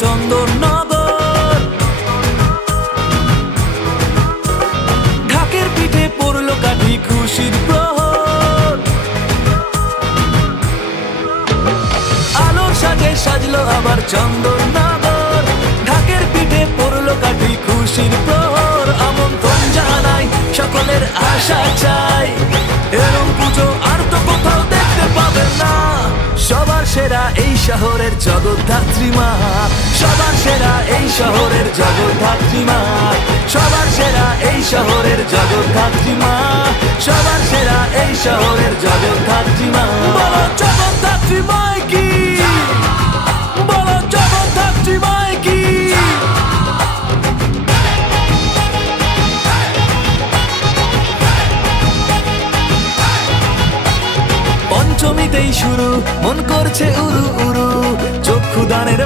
চন্দননগর। ঢাকের পিঠে পড়লো কাঠি খুশির প্রহর। আলোর সাজে সাজলো আবার চন্দননগর। ঢাকের পিঠে পড়লো কাঠি খুশির প্রহর। আমন্ত্রণ জানাই সকলের আশা চাই, এরম পুজো আর তো কোথাও দেখতে পাবেন না। সবার সেরা এই শহরের জগদ্ধাত্রী মা, সবার সেরা এই শহরের জগদ্ধাত্রী মা, সবার সেরা এই শহরের জগদ্ধাত্রী মা, সবার সেরা এই শহরের জগদ্ধাত্রী মা। বলো জগদ্ধাত্রী মাই কি, বলো জগদ্ধাত্রী মাই কি। পঞ্চমীতেই শুরু, মন করছে উরু উরু, চক্ষু দানের